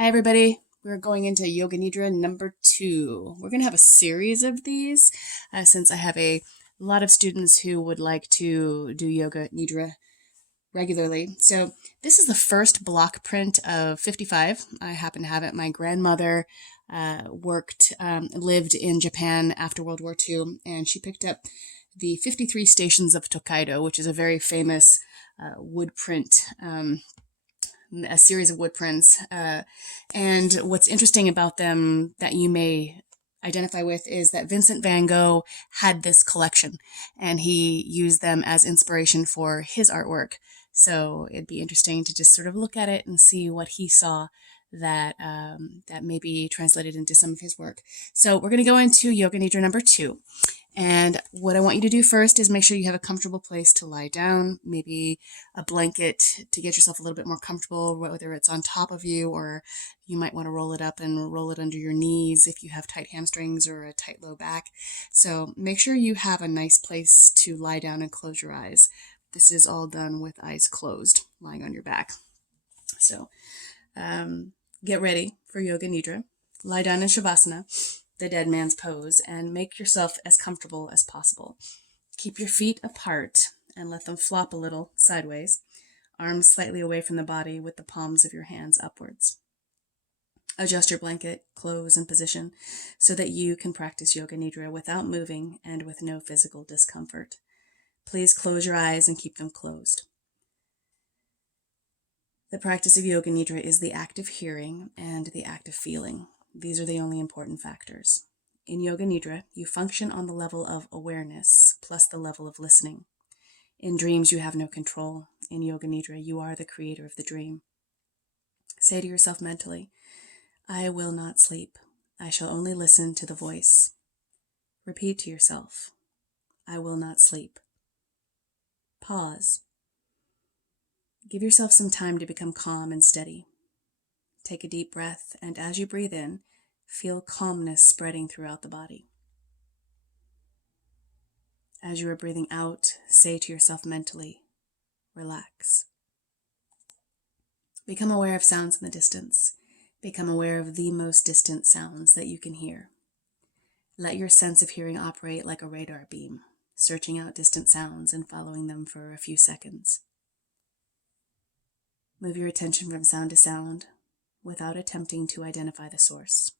Hi, everybody. We're going into Yoga Nidra number 2. We're going to have a series of these since I have a lot of students who would like to do Yoga Nidra regularly. So this is the first block print of 55. I happen to have it. My grandmother lived in Japan after World War II, and she picked up the 53 Stations of Tōkaidō, which is a very famous wood print, a series of wood prints. And what's interesting about them that you may identify with is that Vincent Van Gogh had this collection, and he used them as inspiration for his artwork. So it'd be interesting to just sort of look at it and see what he saw that may be translated into some of his work. So we're going to go into Yoga Nidra number 2. And what I want you to do first is make sure you have a comfortable place to lie down, maybe a blanket to get yourself a little bit more comfortable, whether it's on top of you or you might want to roll it up and roll it under your knees if you have tight hamstrings or a tight low back. So make sure you have a nice place to lie down and close your eyes. This is all done with eyes closed, lying on your back. So get ready for Yoga Nidra. Lie down in Shavasana, the dead man's pose, and make yourself as comfortable as possible. Keep your feet apart and let them flop a little sideways, arms slightly away from the body with the palms of your hands upwards. Adjust your blanket, clothes, and position so that you can practice Yoga Nidra without moving and with no physical discomfort. Please close your eyes and keep them closed. The practice of Yoga Nidra is the act of hearing and the act of feeling. These are the only important factors. In Yoga Nidra, you function on the level of awareness plus the level of listening. In dreams, you have no control. In Yoga Nidra, you are the creator of the dream. Say to yourself mentally, I will not sleep. I shall only listen to the voice. Repeat to yourself, I will not sleep. Pause. Give yourself some time to become calm and steady. Take a deep breath, and as you breathe in, feel calmness spreading throughout the body. As you are breathing out, say to yourself mentally, relax. Become aware of sounds in the distance. Become aware of the most distant sounds that you can hear. Let your sense of hearing operate like a radar beam, searching out distant sounds and following them for a few seconds. Move your attention from sound to sound, without attempting to identify the source.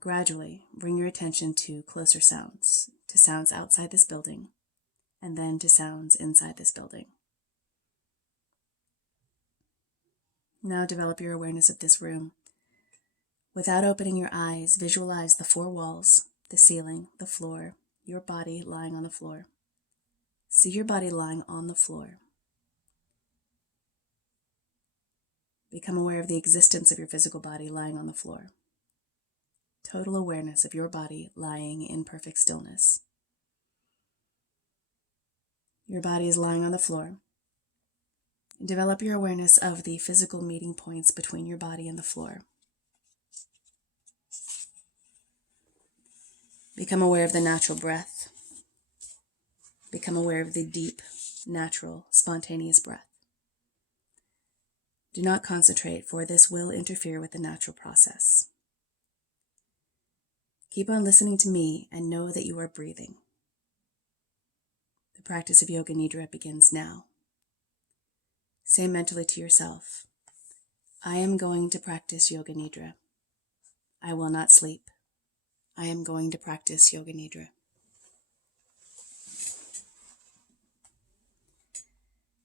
Gradually, bring your attention to closer sounds, to sounds outside this building, and then to sounds inside this building. Now develop your awareness of this room. Without opening your eyes, visualize the 4 walls, the ceiling, the floor, your body lying on the floor. See your body lying on the floor. Become aware of the existence of your physical body lying on the floor. Total awareness of your body lying in perfect stillness. Your body is lying on the floor. Develop your awareness of the physical meeting points between your body and the floor. Become aware of the natural breath. Become aware of the deep, natural, spontaneous breath. Do not concentrate, for this will interfere with the natural process. Keep on listening to me and know that you are breathing. The practice of Yoga Nidra begins now. Say mentally to yourself, I am going to practice Yoga Nidra. I will not sleep. I am going to practice Yoga Nidra.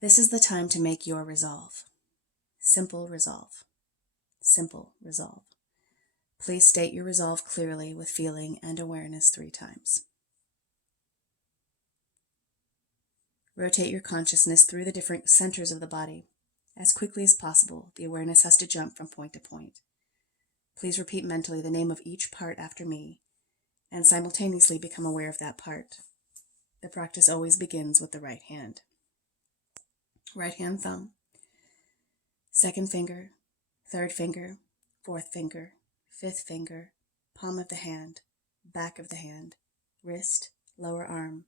This is the time to make your resolve. Simple resolve. Simple resolve. Please state your resolve clearly with feeling and awareness 3 times. Rotate your consciousness through the different centers of the body. As quickly as possible, the awareness has to jump from point to point. Please repeat mentally the name of each part after me, and simultaneously become aware of that part. The practice always begins with the right hand. Right hand thumb, second finger, third finger, fourth finger, fifth finger, palm of the hand, back of the hand, wrist, lower arm,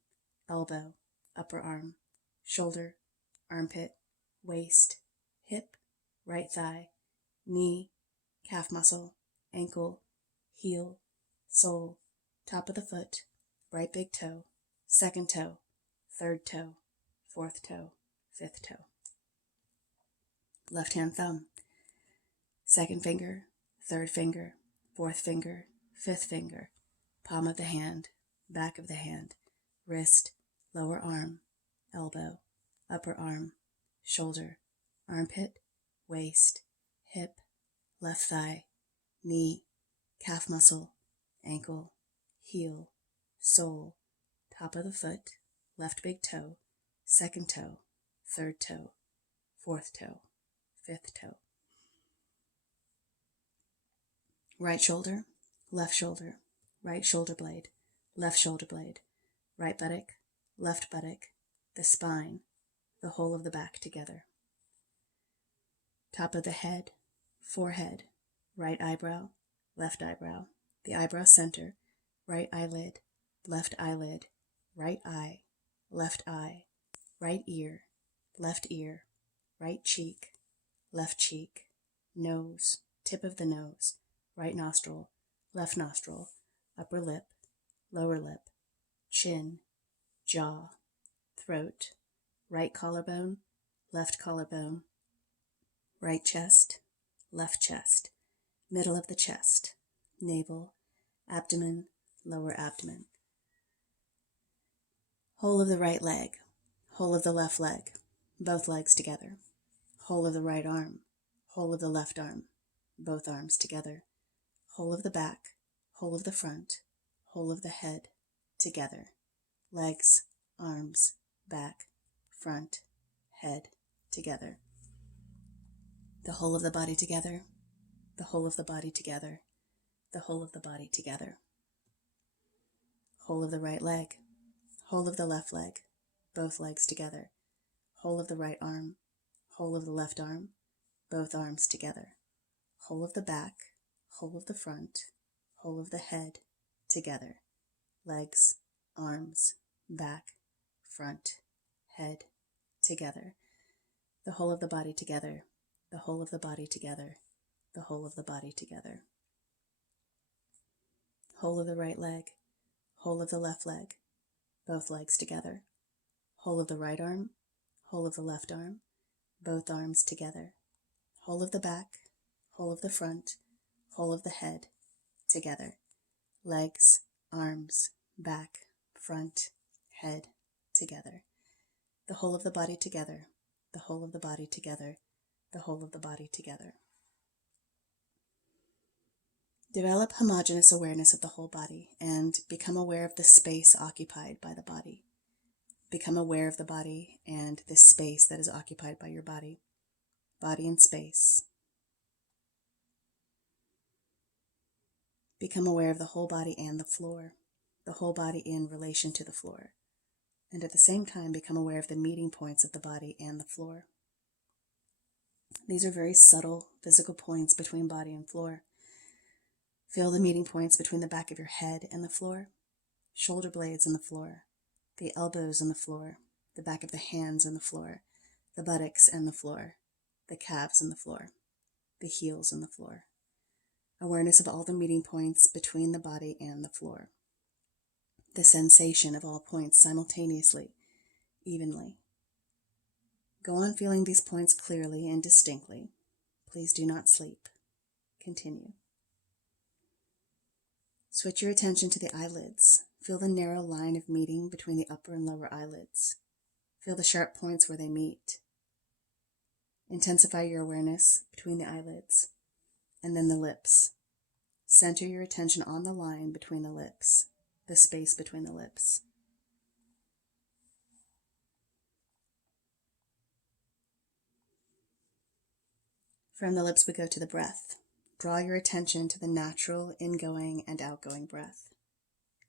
elbow, upper arm, shoulder, armpit, waist, hip, right thigh, knee, calf muscle, ankle, heel, sole, top of the foot, right big toe, second toe, third toe, fourth toe, fifth toe. Left hand thumb, second finger, third finger, fourth finger, fifth finger, palm of the hand, back of the hand, wrist, lower arm, elbow, upper arm, shoulder, armpit, waist, hip, left thigh, knee, calf muscle, ankle, heel, sole, top of the foot, left big toe, second toe, third toe, fourth toe, fifth toe. Right shoulder, right shoulder blade, left shoulder blade, right buttock, left buttock, the spine, the whole of the back together. Top of the head, forehead, right eyebrow, left eyebrow, the eyebrow center, right eyelid, left eyelid, right eye, left eye, right ear, right cheek, left cheek, nose, tip of the nose, right nostril, left nostril, upper lip, lower lip, chin, jaw, throat, right collarbone, left collarbone, right chest, left chest, middle of the chest, navel, abdomen, lower abdomen. Whole of the right leg, whole of the left leg, both legs together. Whole of the right arm, whole of the left arm, both arms together. Whole of the back, whole of the front, whole of the head, together. Legs, arms, back, front, head, together. The whole of the body together, the whole of the body together, the whole of the body together. Whole of the right leg, whole of the left leg, both legs together. Whole of the right arm, whole of the left arm, both arms together. Whole of the back, whole of the front, whole of the head, together. Legs, arms, back, front, head, together. The whole of the body together, the whole of the body together, the whole of the body together. Whole of the right leg, whole of the left leg, both legs together. Whole of the right arm, whole of the left arm, both arms together. Whole of the back, whole of the front, whole of the head, together. Legs, arms, back, front, head, together. The whole of the body together, the whole of the body together, the whole of the body together. Develop homogeneous awareness of the whole body and become aware of the space occupied by the body. Become aware of the body and the space that is occupied by your body. Body and space. Become aware of the whole body and the floor, the whole body in relation to the floor, and at the same time become aware of the meeting points of the body and the floor. These are very subtle physical points between body and floor. Feel the meeting points between the back of your head and the floor, shoulder blades and the floor, the elbows and the floor, the back of the hands and the floor, the buttocks and the floor, the calves and the floor, the heels and the floor. Awareness of all the meeting points between the body and the floor. The sensation of all points simultaneously, evenly. Go on feeling these points clearly and distinctly. Please do not sleep. Continue. Switch your attention to the eyelids. Feel the narrow line of meeting between the upper and lower eyelids. Feel the sharp points where they meet. Intensify your awareness between the eyelids and then the lips. Center your attention on the line between the lips, the space between the lips. From the lips we go to the breath. Draw your attention to the natural ingoing and outgoing breath.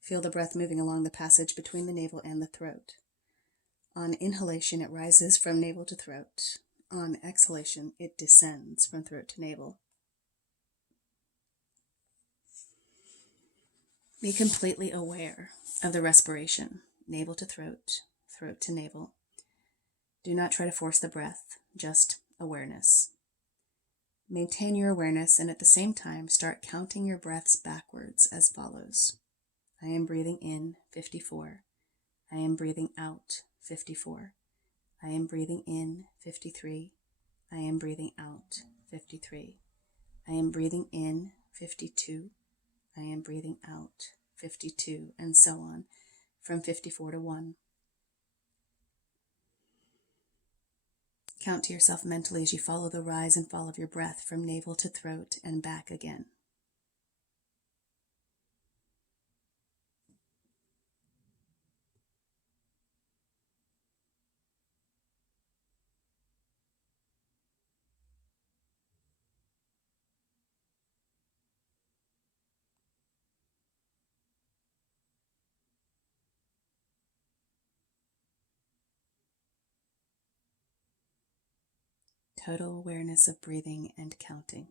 Feel the breath moving along the passage between the navel and the throat. On inhalation, it rises from navel to throat. On exhalation, it descends from throat to navel. Be completely aware of the respiration, navel to throat, throat to navel. Do not try to force the breath, just awareness. Maintain your awareness and at the same time start counting your breaths backwards as follows. I am breathing in 54. I am breathing out 54. I am breathing in 53. I am breathing out 53. I am breathing in 52. I am breathing out 52, and so on, from 54 to 1. Count to yourself mentally as you follow the rise and fall of your breath from navel to throat and back again. Total awareness of breathing and counting.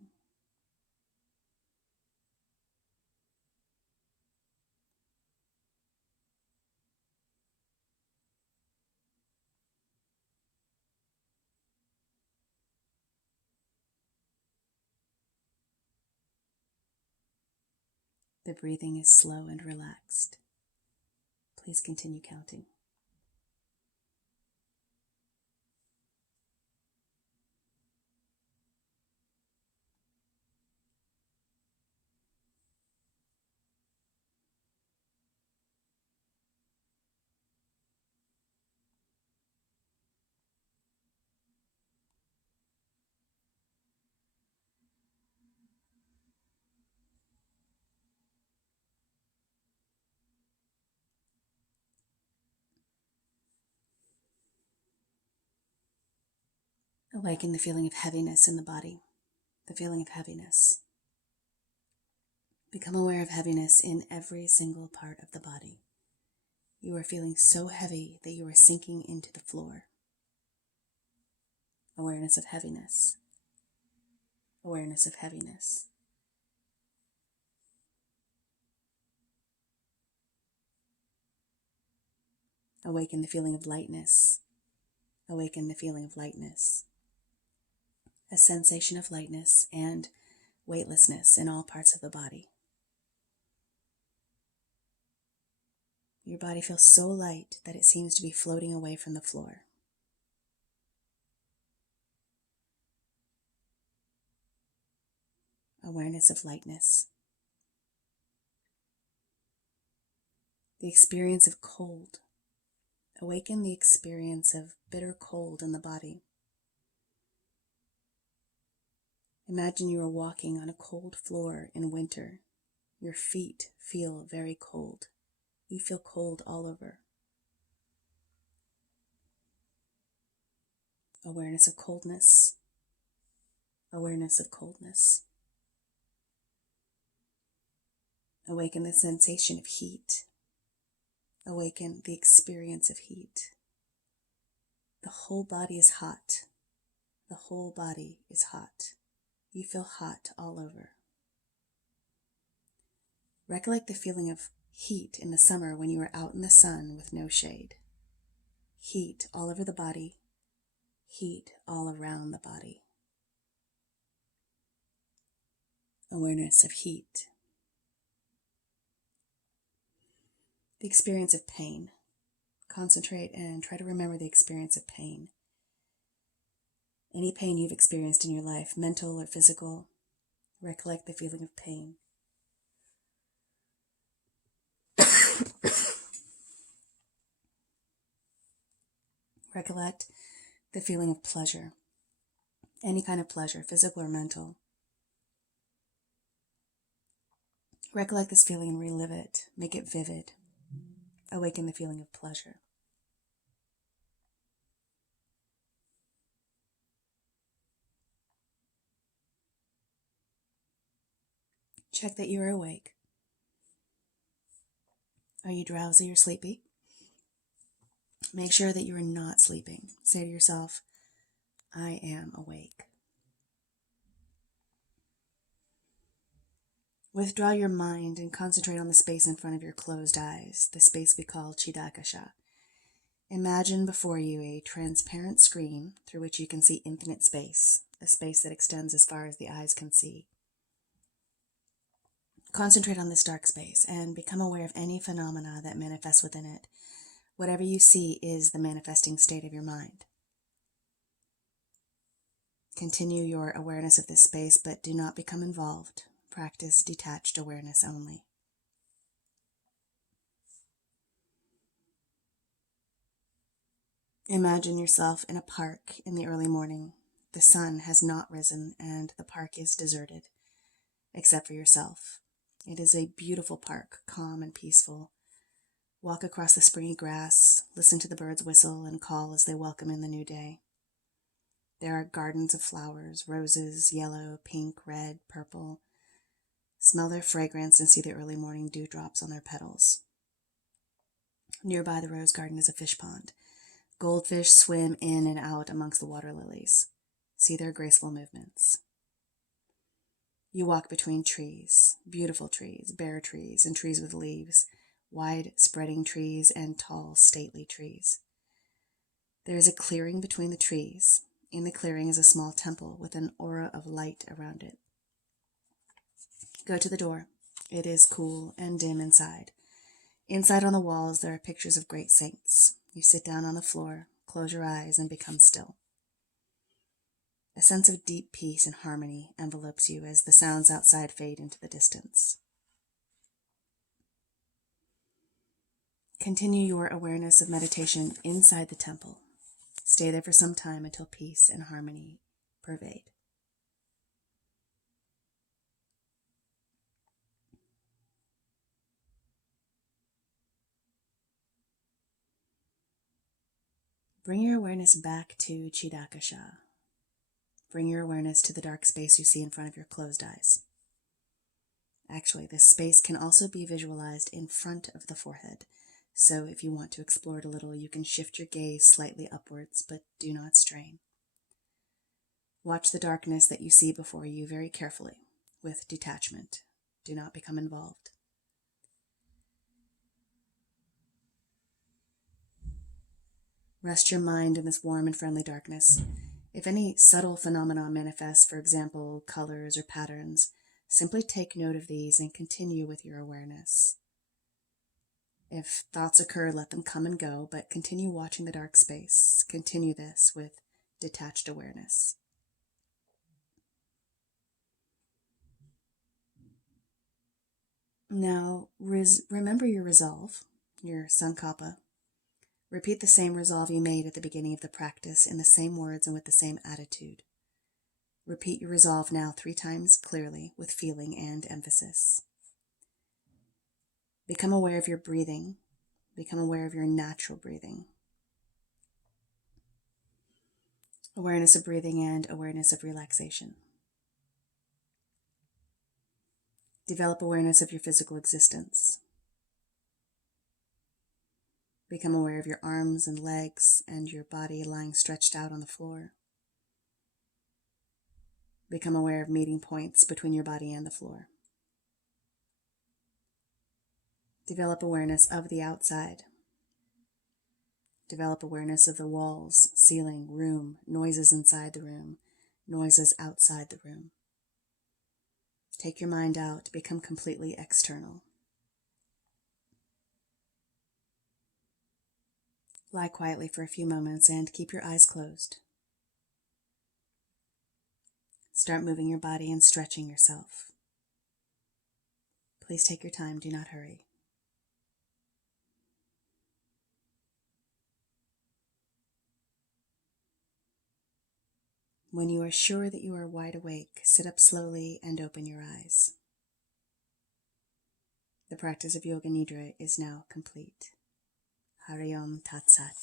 The breathing is slow and relaxed. Please continue counting. Awaken the feeling of heaviness in the body, the feeling of heaviness. Become aware of heaviness in every single part of the body. You are feeling so heavy that you are sinking into the floor. Awareness of heaviness. Awareness of heaviness. Awaken the feeling of lightness. Awaken the feeling of lightness. A sensation of lightness and weightlessness in all parts of the body. Your body feels so light that it seems to be floating away from the floor. Awareness of lightness. The experience of cold. Awaken the experience of bitter cold in the body. Imagine you are walking on a cold floor in winter. Your feet feel very cold. You feel cold all over. Awareness of coldness. Awareness of coldness. Awaken the sensation of heat. Awaken the experience of heat. The whole body is hot. The whole body is hot. You feel hot all over. Recollect the feeling of heat in the summer when you were out in the sun with no shade. Heat all over the body. Heat all around the body. Awareness of heat. The experience of pain. Concentrate and try to remember the experience of pain. Any pain you've experienced in your life, mental or physical, recollect the feeling of pain. Recollect the feeling of pleasure. Any kind of pleasure, physical or mental. Recollect this feeling and relive it. Make it vivid. Awaken the feeling of pleasure. Check that you are awake. Are you drowsy or sleepy? Make sure that you are not sleeping. Say to yourself, I am awake. Withdraw your mind and concentrate on the space in front of your closed eyes, the space we call Chidakasha. Imagine before you a transparent screen through which you can see infinite space, a space that extends as far as the eyes can see. Concentrate on this dark space and become aware of any phenomena that manifests within it. Whatever you see is the manifesting state of your mind. Continue your awareness of this space, but do not become involved. Practice detached awareness only. Imagine yourself in a park in the early morning. The sun has not risen and the park is deserted, except for yourself. It is a beautiful park, calm and peaceful. Walk across the springy grass, listen to the birds whistle and call as they welcome in the new day. There are gardens of flowers, roses, yellow, pink, red, purple. Smell their fragrance and see the early morning dewdrops on their petals. Nearby the rose garden is a fish pond. Goldfish swim in and out amongst the water lilies. See their graceful movements. You walk between trees, beautiful trees, bare trees, and trees with leaves, wide spreading trees and tall, stately trees. There is a clearing between the trees. In the clearing is a small temple with an aura of light around it. Go to the door. It is cool and dim inside. Inside on the walls there are pictures of great saints. You sit down on the floor, close your eyes, and become still. A sense of deep peace and harmony envelopes you as the sounds outside fade into the distance. Continue your awareness of meditation inside the temple. Stay there for some time until peace and harmony pervade. Bring your awareness back to Chidakasha. Bring your awareness to the dark space you see in front of your closed eyes. Actually, this space can also be visualized in front of the forehead. So if you want to explore it a little, you can shift your gaze slightly upwards, but do not strain. Watch the darkness that you see before you very carefully, with detachment. Do not become involved. Rest your mind in this warm and friendly darkness. If any subtle phenomena manifest, for example, colors or patterns, simply take note of these and continue with your awareness. If thoughts occur, let them come and go, but continue watching the dark space. Continue this with detached awareness. Now, remember your resolve, your sankappa. Repeat the same resolve you made at the beginning of the practice in the same words and with the same attitude. Repeat your resolve now 3 times clearly with feeling and emphasis. Become aware of your breathing. Become aware of your natural breathing. Awareness of breathing and awareness of relaxation. Develop awareness of your physical existence. Become aware of your arms and legs and your body lying stretched out on the floor. Become aware of meeting points between your body and the floor. Develop awareness of the outside. Develop awareness of the walls, ceiling, room, noises inside the room, noises outside the room. Take your mind out, become completely external. Lie quietly for a few moments and keep your eyes closed. Start moving your body and stretching yourself. Please take your time, do not hurry. When you are sure that you are wide awake, sit up slowly and open your eyes. The practice of Yoga Nidra is now complete. Hari Om Tat Sat.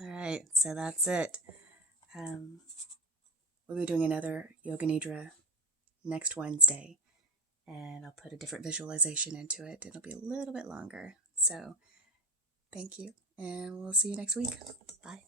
All right, so that's it. We'll be doing another Yoga Nidra next Wednesday, and I'll put a different visualization into it. It'll be a little bit longer. So thank you, and we'll see you next week. Bye.